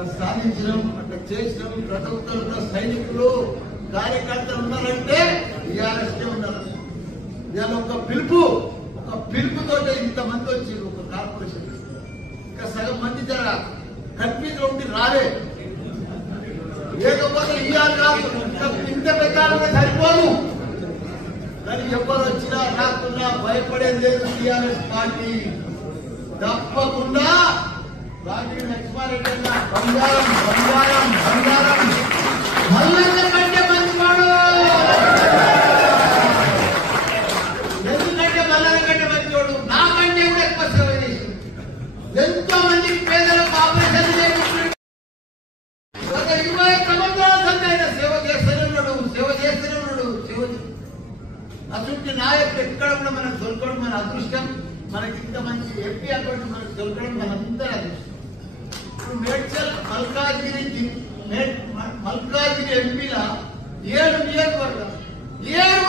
అట్లా సాధించడం, అట్లా చేసినాం. ప్రతి ఒక్కరు సైనికులు కార్యకర్తలు ఉన్నారంటే టీఆర్ఎస్కే ఉన్నారు. ఇవాళ ఒక పిలుపుతో ఇంతమంది వచ్చి ఒక కార్పొరేషన్ ఇంకా సగం మంది జర కన్ఫ్యూజ్ ఉండి రాలే. లేకపోతే ఇవాళ కాదు ఇంత పెట్టాలంటే సరిపోదు. కానీ ఎవరు వచ్చినా రాకున్నా భయపడేది లేదు. టీఆర్ఎస్ పార్టీ తప్పకుండా రాజకీయ లక్ష్మారెడ్డి బంగారం బంగారం బంగారం మల్లన్న కంటే మంచివాడు. ఎందుకంటే మల్లన్న కంటే మంచివాడు నాకంటే కూడా ఎక్కువ సేవ చేసి ఎంతో మందికి పేదలకు ఆపరేషన్ చేసి 21 సంవత్సరాల ఆయన సేవ చేస్తూనే ఉన్నాడు. అటువంటి నాయకుడు ఎక్కడ కూడా మనకు దొరకడం మన అదృష్టం. మనకి ఇంత మంచి ఎంపీ అకౌంట్ మనకు దొరకడం మనందరూ అదృష్టం. ఇప్పుడు మేడ్చల్ మల్కాజిగిరి ఎంపీల 7 నియోజకవర్గాలు 7